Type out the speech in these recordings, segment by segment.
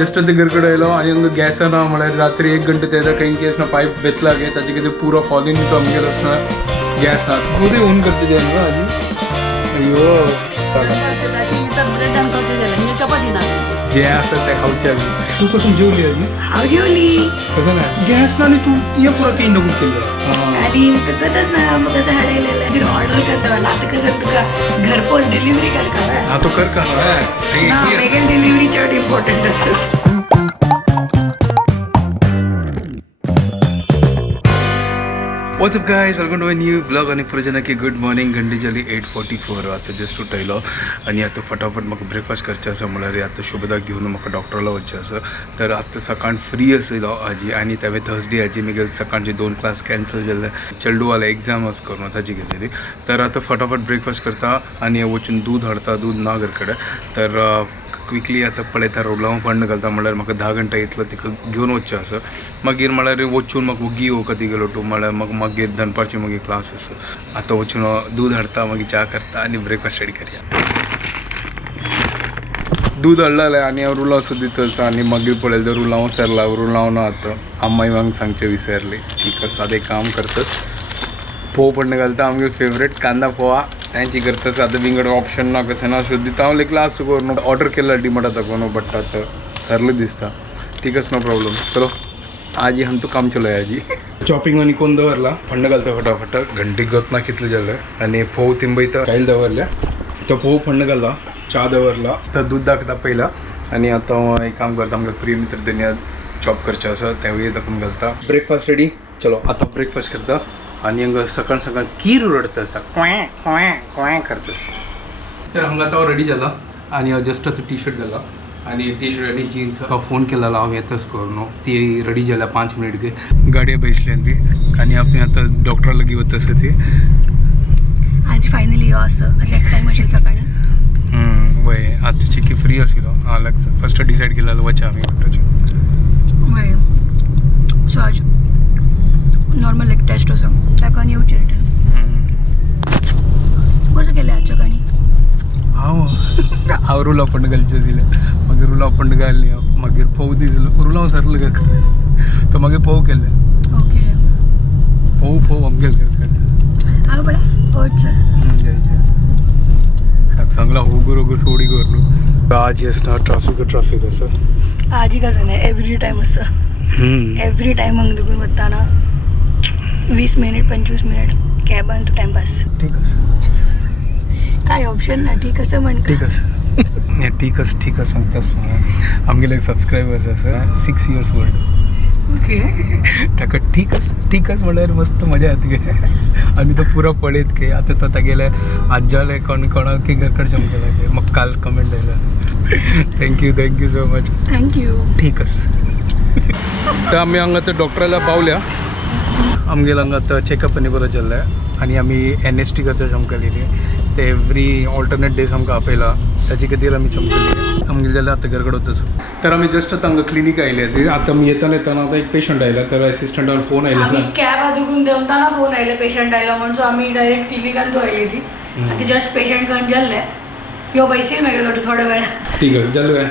Just ते घरकडे आयलो आनी हांगा गॅस ना म्हळ्यार रात्री 1 घंटे तेदा काही केस ना पाईप बेतला गे ताचे कितें पुरो कॉलिन तो आमगेर ना गॅस ना खुदे ओन करते दे ना आजी अयो जे आसा ते खावचे आजी तू कसं जेवली आजी हांव जेवली कसं नाही गॅस ना आणि तू ये पुरा काही नको केलं आणि तसंच ना मग कसं हाडायलेलं ऑर्डर करता मला आता कसं तुका घरपोच डिलिव्हरी करता हा तो कर का वेगळी डिलिव्हरी चड इम्पॉर्टंट असतं what's up guys welcome to my new vlog आणि पुढे की गुड मॉर्निंग घंटी झाली 8:44 आता जस्ट उठयलो आणि आता फटाफट म्हाका ब्रेकफास्ट करचें आसा म्हळ्यार आता शुभदाक घेवन म्हाका डॉक्टरला वचचें आसा तर आता सकाळ फ्री आसलो आजी आणि त्यावे थर्सडे आजी म्हगे सकाळचे 2 क्लास कॅन्सल जाल्ले चेडूवाला एग्जाम आस करून ताची कितें तर आता फटाफट ब्रेकफास्ट करता आणि वचून दूध हाडता दूध ना घर कडेन तर क्विकली आता पळयता रोलां फंड घालता म्हळ्यार म्हाका 10 घंटा इतलो तिका घेवन वचचें आसा मागीर म्हळ्यार वचून म्हाका वगी कधी गेलो टू म्हळ्यार म्हाका मागीर दनपारची मागीर क्लास आसा आतां वचून दूध हाडता मागीर च्या करता आनी ब्रेकफास्ट रेडी करया दूध हाडलें आनी हांव रुलां सुद्दां दिता आनी मागीर पळयलें तर रुलां सरला रुलां ना आतां अम्माई म्हाका सांगचें विसरली ठीक आसा आतां एक काम करतास फोव पडणं घालता आमगे फेवरेट कांदा पोहा त्यांची करतास आतां विंगड ऑप्शन ना कशें ना शुद्ध हांव क्लास करून ऑर्डर केला डिमार्टात दाखोवन बट आतां सरलें दिसता ठीक आसा नो प्रॉब्लम चलो आजी हम तू काम चलोय आजी चॉपिंग आनी कोण दवरला फंड घालता फटाफट घंटीक गतना कितले जाले आनी फोव तिंबयता कायल दवरल्या तो फोव फंड घालला च्या दवरला तर दूध दाखयता पयला आनी आतां एक काम करता आमगे प्रिय मित्र धनिया चॉप करचें आसा तेवूय दाखोवन घालता ब्रेकफास्ट रेडी चलो आतां ब्रेकफास्ट करता आणि हांगा सकाळ सकाळ कीर उरडता आसा कोय कोय कोय करतास तर हांगा तो रेडी जाला आणि हांव जस्ट आतां टी शर्ट घाला आणि टी शर्ट आणि जीन्स फोन केलेला हांव येताच करून ती रेडी जाल्या 5 मिनिट गे गाडये बसल्या ती आणि आमी आतां डॉक्टराला घेवन वता आसा ती आज फायनली यो असं अशें टायम अशें सकाळी वय आज चिकी फ्री आशिल्लो हांव फर्स्ट डिसायड केलेलो वचा आमी डॉक्टराचे वय सो आज नॉर्मल एक टेस्ट असो ताका आनी येवचें रिटर्न कसं केलें आजच्या काणी हांव रुलां फंड घालचें आशिल्लें मागीर रुलां फंड घालली हांव मागीर फोव दिसलो रुलां सरलो घर तो मागीर फोव केलें ओके फोव आमगेल घर हांव पळय ओट्स ताका सांगला होगू सोडी कर न्हू आज आसना ट्राफीक आसा आज कसं नाही एवरी टायम असं एवरी टायम हांगा दुखून वताना 20 मिनिट 25 मिनिट कॅबान तू टाइमपास ठीक आसा काय ऑप्शन ना ठीक असं म्हण ठीक आसा ठीक आसा सांगतास आमगेले सबस्क्रायबर्स आसा 6 years ओल्ड ओके ताका ठीक आसा म्हळ्यार मस्त मजा येता गे आनी तो पुरो पळयत गे आतां तो तागेले आज्जाले कोणाक की घरकडे चमकला गे म्हाका काल कमेंट आयला थँक्यू सो मच थँक्यू ठीक आसा तर आमी हांगा आतां डॉक्टराला पावल्या आमगेले हांगा आतां चॅकअप आनी बरो जाल्ले आनी आमी NST करचें चमकलेली ते एवरी ऑल्टरनेट डेज आमकां आपयला ताचे खातीर आमी चमकलेली आमगेले जाल्यार आतां घरा कडेन वचूं तर आमी जस्ट आतां हांगा क्लिनीक आयले आतां आमी येताना आतां एक पेशंट आयला तर असिस्टंटान फोन आयला कॅब दुखून देवताना फोन आयले पेशंट आयलो म्हणून सो आमी डायरेक्ट क्लिनिकान तू आयली ती आतां जस्ट पेशंट घेवन जाल्ले यो बैसील मेगलो थोडे वेळ ठीक आसा जालें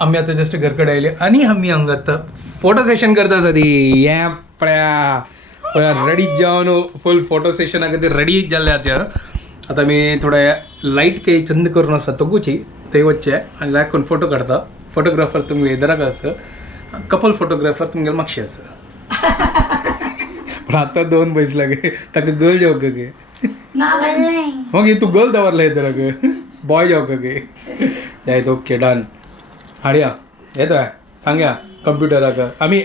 आमी आतां जस्ट घर कडेन आयले आनी आमी हांगा आतां फोटो सेशन करता आसा ती हे पळया रेडी जावन फूल फोटो सेशना खातीर रेडी जाल्ले आतां आमी थोडे लायट काही चंद करून आसा तोगूची थंय वच्चे आनी लायक करून फोटो काडटा फोटोग्राफर तुमी येदराक आसा कपल फोटोग्राफर तुमगेले म्हापशे आसा पूण आतां 2 बसला गे ताका गर्ल जेवका गे मग तू गर्ल दवरला येदराक बॉय जेवका गे जायत ओके डन हाडया येता सांगया कंप्युटराक आमी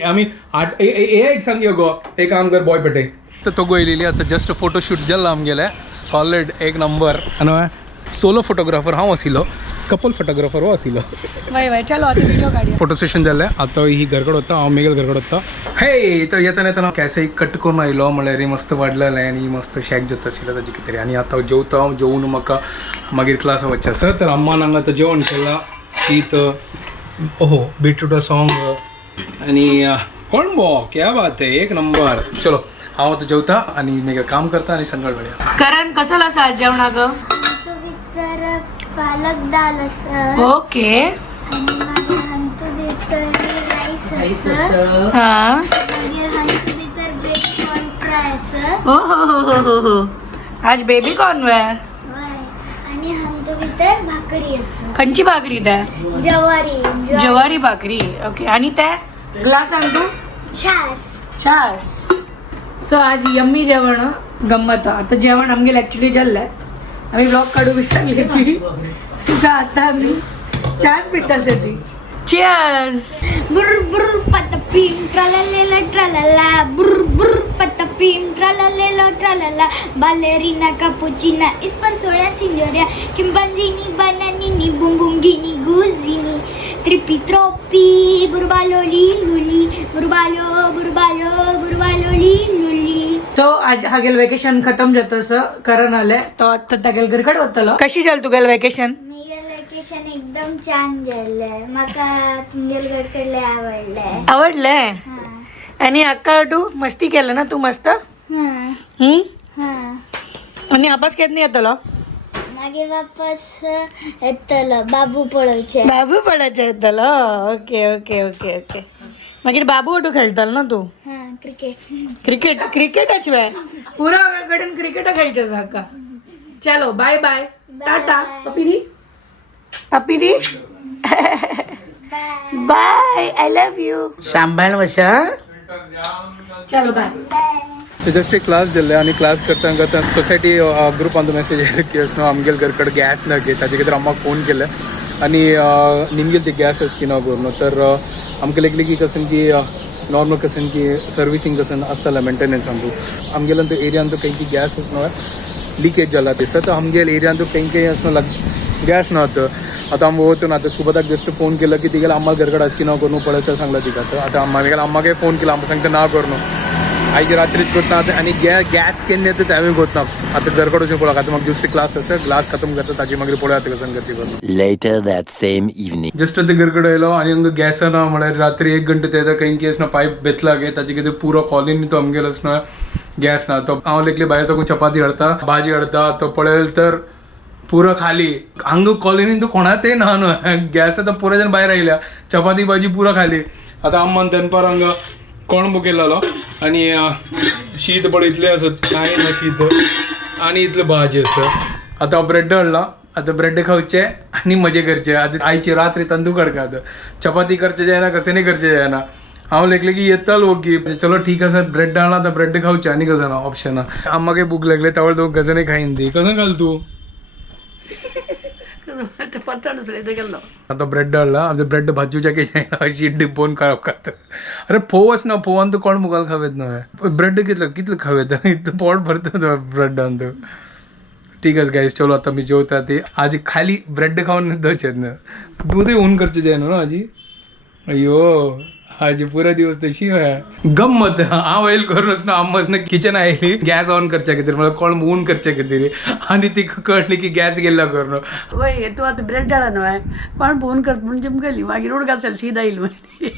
एक सांगया गो एक काम कर बॉय पेटे तर तो गोयलेली आतां जस्ट फोटोशूट जाल्लो आमगेले सॉलिड 1 नंबर आनी सोलो फोटोग्राफर हांव आशिल्लो कपल फोटोग्राफर हो आशिल्लो चलो आता व्हिडिओ काढूया फोटो सेशन जाल्लें आतां ही घरकड वता हांव मेगेल घरकड वता हे तर येताना केंसां कट करून आयलो म्हळ्यार मस्त वाडलेलें आनी मस्त शॅक जाता आशिल्लें ताजें कितें तरी आनी आतां जेवता हांव जेवून म्हाका मागीर क्लासा वचचें आसा तर अम्मान हांगा आतां जेवण केलां शीत ओहो बीटरूटा सॉंग आनी कोण बो क्या बात है 1 नंबर चलो हांव आतां जेवता आनी मेगेल काम करता आनी संगाळ मेळया करण कसं आसा जेवणाक पालक दाल आसा ओके आणि हा मागीर हांचे भितर बेकॉर्न फ्राय आसा हो आज बेबी कॉर्न वेअर हय आनी हांचे भितर भाकरी आसा खंयची भाकरी त्या जवारी ज्वारी भाकरी ओके आणि त्या ग्लासान तू छास सो आज यम्मी जेवण गंमत आता जेवण आमगेल ऍक्च्युली जेल्लंय आम्ही ब्लॉग काढू विसरली ती सो आता आम्ही छास पिठास ती चिअर्स बुर बुर पतपीम ट्रालालेला ट्रालाला बुर बुर पतपीम ट्रालालेला ट्रालाला बालेरिना capuccina isparsola signoria chimpanzini bananini bum bum gini guzini trippi troppi burbaloli luli burbalo luli तो आज हागेल वेकेशन खतम जातस कारण आले तो आता तागेल घरकडे वतलो कशी जाल तुगेल वेकेशन मेगेल वेकेशन एकदम छान जाल्लें म्हाका तुमगेल कडले आवडलें आवडले हां आणि अक्का तू मस्ती केलं ना तू मस्त हां हां आणि आपास केदनी येतलो मागीर वापस येतलो बाबू पळोवचे बाबू पडायचं येतलो ओके ओके ओके ओके मागीर बाबू ओटू खेळतलो ना तू हां क्रिकेट क्रिकेटच वे पुरा कडेन क्रिकेट खेळचेस हाका चलो बाय बाय टाटा पप्पी दी बाय आय लव यू सांभाळ वशा चलो बाय ते जस्ट एक क्लास जाल्ले आनी क्लास करता सोसायटी ग्रुपान मेसेज येयलो की असो आमगेल घर कडेन गॅस ना घे ताजे खातीर अम्माक फोन केले आनी निमगेल ते गॅस स्किना करून तर आमकां लागली की कसन की नॉर्मल कसन की सर्विसींग कसन आसतालें मेंटेनन्स आमकां आमगेलो तो एरियान तो कहीं गॅस असनो लिकेज जाला थंयसर तो आमगेल एरियान तो कहीं असनो गॅस ना आतां आमी वतून आतां सुबताक जस्ट फोन केलो की तिगेला अम्मा घर कडेन स्किना करून पळोवचें सांगला तिका तर आतां अम्मागे फोन केला आम्ही सांगता ना करून आयची रात्रीच करता आनी गॅस केन्ना येता तें करता आतां घर कडेन वचून पळोवक आतां म्हाका दुसरी क्लास आसा क्लास खतम करता ताजी मागीर पळोवया आतां कसन करची करून Later that same evening. Just आतां घर कडेन येयलो आनी हांगा गॅस ना म्हळ्यार रात्री 1 घंटे तें खंय की असनो पायप बेतला गे ताजे खातीर पुरो कॉलनी तो आमगेलो असनो गॅस ना तो हांव लेकली भायर तो चपाती हाडटा भाजी हाडटा तो पळयलो तर पुरो खाली हांगा कॉलनीन तो कोणातय ना न्हू गॅस आतां पुरो जण भायर आयल्या चपाती भाजी पुरो खाली आतां अम्मान दनपार हांगा कोण केलेलो आनी शीत पळय आसत कांय ना शीत आनी इतलें भाजी आसा आतां हांव ब्रेड हाडला आतां ब्रेड खावचे आनी मजे करचे आतां आयची रात्री तांदूळ काडका आतां चपाती करचे जायना कशेंय करचे जायना हांव लेकले की येतालो की चलो ठीक आसा ब्रेड हाडला आतां ब्रेड खावचे आनी कसं ना ऑप्शन आम्माक भूक लागले त्यावेळी तो कसं खाईन दी कसं घाल तू आता ब्रेड हाडला आमचे ब्रेड भाजूच्या की जायना अशी डिपोन करप खाता अरे फोव ना फोवान तू कोण मुखाल खावेत ना ब्रेड कितले खावेत इतलं पोट भरता ब्रेडान तू ठीक आहे गाईस चलो आता मी जेवता ते आजी खाली ब्रेड खाऊन दचेत ना दूधही ऊन करचे जायना ना आजी अयो आजी पुरा दिवस तशी गंमत हांव येयल करूनच ना आम्माच ना किचन आयली गॅस ऑन करच्या खातीर म्हळ्यार कोण ऊन करच्या खातीर आनी ती कळली की गॅस गेला करून वय तू आता ब्रेड डाळा न्हय कोण फोन करत म्हणून जिमगली मागीर उडका चल सीधा येईल मागीर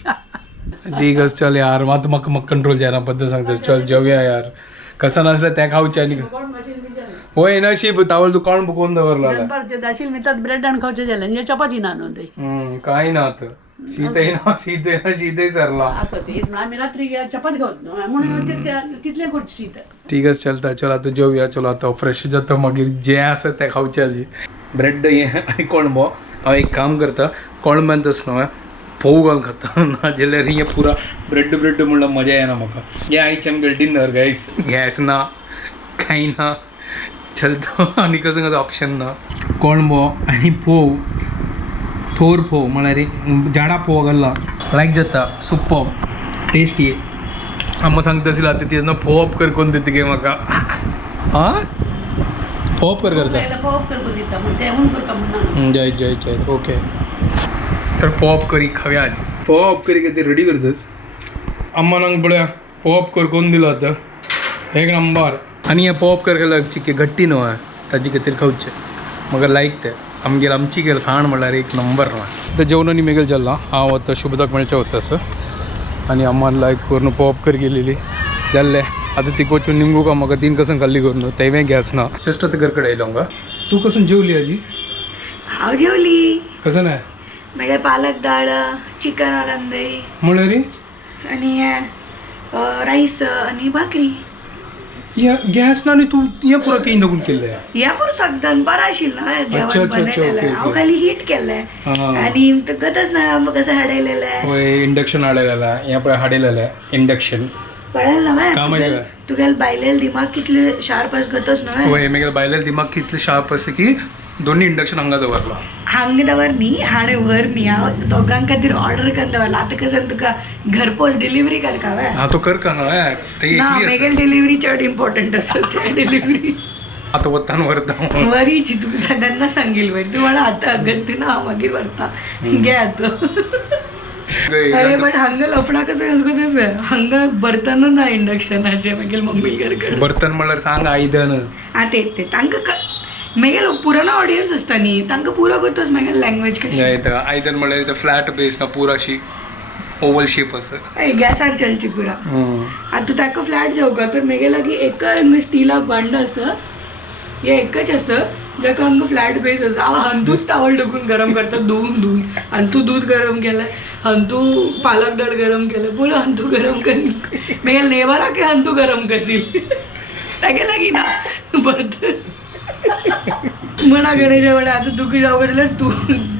ठीक आहे चल यार म्हाका कंट्रोल जायना पद्दत सांगता चल जेवया यार कसं नसलं त्या खावचे आनी होय नशीब तावळ तू कोण बुकोवन दवरला दाशील मी तर ब्रेड आणि खावचे झाले म्हणजे चपाती ना न्हू ते काय ना आता शीतही सरला असं शीत आम्ही रात्री चपाती खावत न्हू म्हणून तितले करता शीत ठीक आहे चलता चल आता जेवया चलो आता फ्रेश जाता मागीर जे आसा तें खावचें आजी ब्रेड हे आनी कोणबो हांव एक काम करता कोणब्यान तसलो फोव घालून खाता ना जाल्यार हें पुरा ब्रेड म्हणल्यार मजा येना म्हाका हे आयचे आमगेले डिनर गायस गॅस ना कांय ना चलता आनी कसं ऑप्शन ना कोणबो आनी फोव थोर फोव म्हळ्यार एक झाडा फोव घाल्ला लायक जाता सुपर टेस्टी आम्हा सांगता आसलो आतां ती फोव अप कर कोण दिता गे म्हाका आं फोव अप कर करता जय जय जय ओके तर फोव अप करी खावया आज फोव अप करी काय ते रेडी करतस अम्मा नांग पळया फोव अप कर कोण दिलो आतां एक नंबर आनी हे फोव अप कर केल्यार चिके घट्टी न्हू ताजे खातीर खावचें म्हाका लायक तें आमची गेल खाण म्हळ्यार एक नंबर ना तर जेवणांनी मेगेल जाल्ला हांव आतां शुभदाक मेळचें वता सर आनी अम्मान लायक करून पॉप कर गेलेली जाल्ले आतां ती वचून निमगू का म्हाका 3 कसन खाल्ली करून तेवें गॅस ना जस्ट आतां घर कडेन येयलो हांगा तू कसून जेवली आजी हांव जेवली कसं नाही मागीर पालक दाळ चिकन अरंदई म्हळ्यार रे आणि राईस आणि भाकरी या गॅस ना आणि तू ये पुरा काही नगून केलंय या बरं सगळं बरं आशिल ना अच्छा, जेवण अच्छा, बनवलेलं ओके, हांव ओके. खाली हीट केलंय हा. आणि गतच ना मग कसं हाडयलेलं आहे होय इंडक्शन हाडलेला या पळय हाडलेलं इंडक्शन पळेल ना का माहिती काय? तुगेल बायलेल दिमाग कितले शार्प आस गतच ना होय मागीर बायलेर दिमाग कितले शार्प आसा की दोन्ही इंडक्शन हांगा दवरलो हांगा दवर न्ही हाणे व्हर न्ही हांव दोगां खातीर ऑर्डर करून दवरला आतां कसं तुका घरपोच डिलिव्हरी करता हांवें हा तो कर का ना ते ना एकली मेगेल डिलिव्हरी चड इम्पॉर्टंट आसा त्या डिलिव्हरी आसा आता वतान व्हरता वरीची तुका सगळ्यांना सांगील वय तू म्हणा आता अगत्ती ना हांव मागीर व्हरता घे आतां अरे बट हांगा लफडा कसं असं तसं हांगा बर्तन ना इंडक्शनाचे मागीर मम्मी कडे बर्तन म्हणल्यार सांग आयदन ते तांकां मागीर पुरानो ऑडियन्स आसता न्ही तांकां पुरो करतोच मागीर लँग्वेज कशी आयदन म्हणल्यार फ्लॅट बेस ना पुरा अशी ओवल शेप आसा गॅसार चलची पुरा आतां ताका फ्लॅट जेवका तर मागीर लागीं एक स्टिला भांड आसा हे एकच आसा जाका आमकां फ्लॅट बेस आसा हांव हंतूच तावल ढकून गरम करता धुवन हंतू दूध गरम केलें हंतू पालक दाळ गरम केलें पुरो हंतू गरम करी मागीर नेबराके हंतू गरम करतील ताका लागीं ना बर्तन म्हणा गणेशा म्हणा आता तुका जावं जाल्यार तूं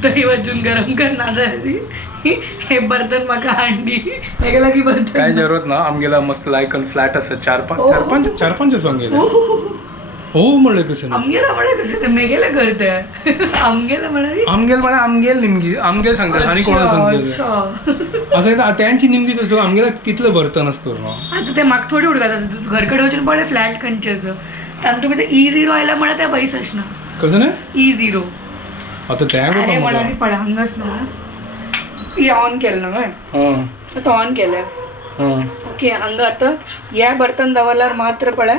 थंय वचून गरम कर ना जाल्यार हे बर्तन म्हाका हांडी ताका लागीं बर्तन काय जरूरत ना आमगेला मस्त लायकन फ्लॅट आसा चार पांच आसा आमगेला हो म्हणलं कसं आमगेला म्हणा कसं ते मेगेला करते आमगेला म्हणा आमगेल निमगी आमगेल सांगता आणि कोणाला सांगता असं त्यांची निमगी तसं आमगेला कितलं बर्तन असतो आता ते म्हाका थोडी उडकात असं घरकडे वचून पळय फ्लॅट खंयचे असं तांकां तुमी ते E0 आयला म्हणा त्या पयस आसना कसं ना E0 आता त्या अरे म्हणा पळय हांगाच ना हे ऑन केलं ना हय आता ऑन केलं ओके हांगा आतां हे बर्तन दवरल्यार मात्र पळय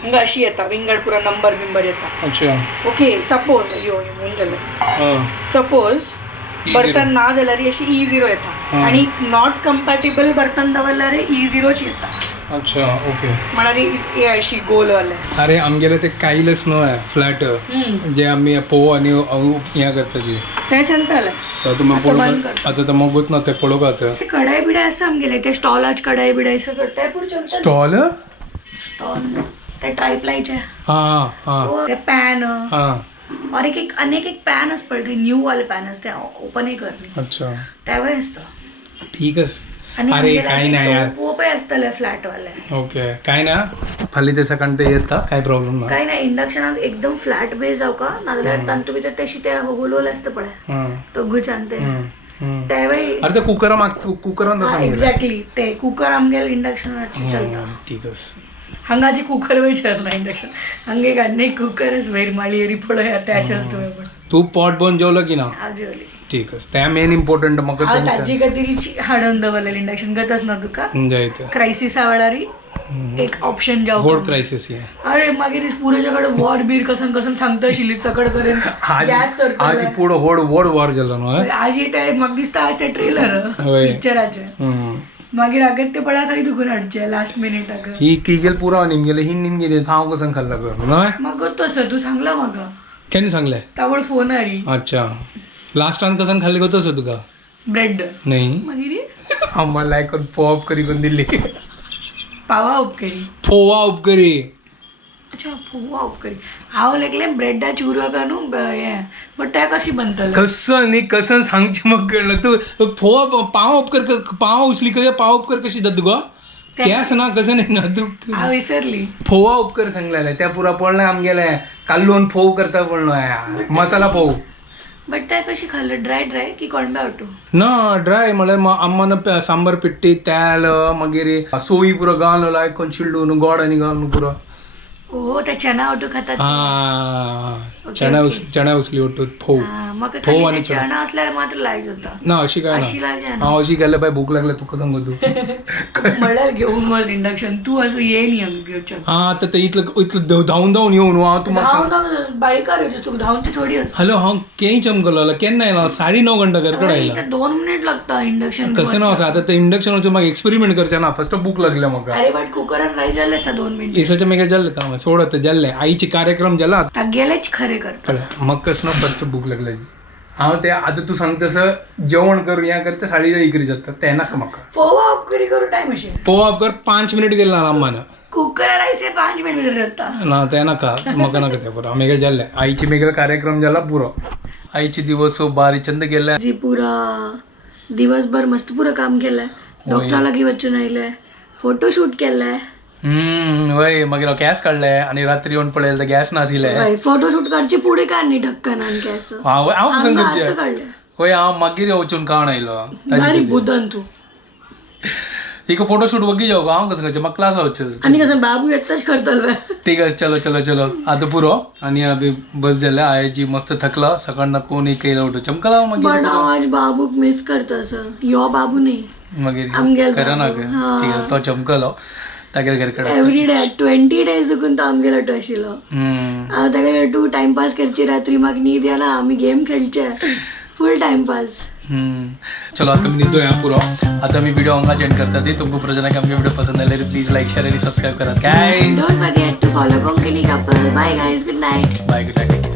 हांगा अशी येता विंगड पुरा नंबर बिंबर येता अच्छा ओके सपोज यो म्हणून जालें सपोज बर्तन ना जाल्यार अशी E0 येता आणि नॉट कंपॅटिबल बर्तन दवरल्यार E0च येता अच्छा ओके म्हणाली हे अशी गोल वाले अरे आमगेले ते कायलच न्हय फ्लॅट जे आम्ही पोव आणि हें करता ते चलताले आता तर मगूच ना ते पळोवक आता कढाई बिडाई आसा आमगेले ते स्टॉलाच कढाई बिडाई सगळं ते पूर चलता स्टॉल स्टॉल ते ट्रायप्लायचे हा ते पॅन हा और एक अनेक एक पॅन आस पडले न्यू वाले पॅन असते ओपनही करली अच्छा त्यावेळी असतं ठीकच आणि अरे काही नाही यार पोपय असतले फ्लॅट वाले ओके काय ना फाली ते सकाळ ते येता काय प्रॉब्लेम ना काही नाही इंडक्शनात एकदम फ्लॅट बेस जाऊ का नाजाल्यार तांतू भितर तशी ते गोलगोल असतं पळय तो गुचान ते त्यावेळी अरे ते कुकर कुकरान तसं एक्झॅक्टली ते कुकर आमगेल इंडक्शनाची चलता ठीकच हांगाची कुकर वयचर ना इंडक्शन हांगे अनेक कुकरच वयर माळी एरी पळय त्या चलतो पण तू पॉट बन जेवलं की ना हांव जेवली ठीकच त्या मेन इम्पॉर्टंट म्हाका हांव ताजी खातीर हाडून दवरलेली इंडक्शन गतच ना तुका जायते क्रायसिसा वेळारी एक ऑप्शन जावं गोड क्रायसिस हे अरे मागीर पुरेच्या कडे वॉर बीर कसन कसन सांगता आशिल्ली चकड करेन गॅस आज पुढं व्हड वॉर जालो न्हू आज ते म्हाका दिसता आज ते ट्रेलर पिक्चराचे मागीर आगत ते पळा थंय दुखून हाडचे लास्ट मिनिटाक ही किगेल पुरो निमगेले ही निमगे हांव कसं खाल्ला कर न्हय म्हाका तसं तू सांगला म्हाका केन्ना सांगले तावळ फोन आरी अच्छा लास्टान कसन खाल्ले गो तसं तुका ब्रेड नाही मागीर आम्हाला लायक पोप करी करून दिली पावा उपकरी फोवा उपकरी अच्छा फोवा उपकरी हांव लेगले ब्रेडा चुरो का न्हू हें बट त्या कशी बनतले कसं न्ही कसं सांगची मग कळलं तू फोवा पाव उपकर पाव उचली कशें पाव उपकर कशी जाता तुका त्यास ना कसं नाही ना तू हांव विसरली फोवा उपकर सांगलेले त्या पुरा पडलें आमगेले काल्लोन फोव करता पडलो मसाला फोव बट ते कशी खाल्लं ड्राय ड्राय की कोणबे आवटू ना ड्राय म्हळ्यार आम्मान सांबार पिट्टी तेल मागीर सोयी पुरो घालून लायक कोण चिल्डून गोड आनी घालून पुरो ओ ते चना आवटू खातात चणा उचली ओटू फोव म्हाका फोव आणि चना असल्यार मात्र लायक जाता ना अशी काय अशी ना लागल्या हांव अशी केल्यार बाय भूक लागल्या तुका सांगू तू म्हणल्यार घेऊन वच इंडक्शन तू असं ये न्ही हांगा घेवचें आता ते इतलं धांवन येवन हांव तुम्हाला बायकार येवचें तुका धांवची थोडी आसा हॅलो हांव केही चमकलो केन्ना आयलो 9:30 घंटा घरकडे आयला 2 मिनिट लागता इंडक्शन कसं ना आसा आता ते इंडक्शन वचून म्हाका एक्सपेरिमेंट करचें ना फस्ट भूक लागल्या म्हाका अरे बट कुकरान रायस जाल्ले आसता 2 मिनिट इसोचें म्हाका जाल्लें काम सोड आता जाल्लें आईचे कार्यक्रम जाला गेलेच खरे कर म्हाका कसं ना फस्ट भूक लागल्या हांव ते आता तू सांग तसं जेवण करू या करता साडी इकरी जातात ते नाका म्हाका पोहा उपकरी करू टाइम अशें पोवा कर 5 मिनिट गेले ना अम्मान कुकर राईस 5 मिनिट जाता ना ते नाका म्हाका नाका ते पुरो मेगेल जाल्ले आईची मेगेल कार्यक्रम जाला पुरो आईची दिवस बारी चंद गेले जी पुरा दिवसभर मस्त पुरं काम केलंय डॉक्टरा लागीं वचून आयले फोटोशूट केलंय वय मागीर गॅस काडले आणि रात्री येऊन पळयले तर गॅस नाशिल्ले फोटोशूट करचे पुढे काढणी ढक्कनान केस हांव पसंत करचे काढले वय हांव मागीर वचून कावण आयलो बारी बुदन तू एक फोटोशूट वगी जाऊ हांव कसं करचें म्हाका क्लास वचचें आणि कसं बाबू येताच करतल ठीक आहे चलो चलो चलो आता पुरो आणि अभी बस जाले आयची मस्त थकला सकाळ कोण एक केलं उठो चमकला बट मागीर हांव आज बाबूक मिस करता असं यो बाबू न्ही मागीर आमगेल करा ना बाबू. ठीक आहे तो चमकलो तागेल घर कडे एवरी डे 20 days दुखून तो आमगेलो तो आशिल्लो हांव ताका तूं टायमपास करची रात्री म्हाका न्हीद येना आमी गेम खेळचे फुल टायमपास चलो आता मी निघतोय हा पुरो आता मी व्हिडिओ हांगा एंड करता ते तुमको प्रजना की आमचे व्हिडिओ पसंद आले प्लीज लाईक शेअर आणि सबस्क्राईब करा guys don't forget to follow Konkani couple bye guys good night bye good night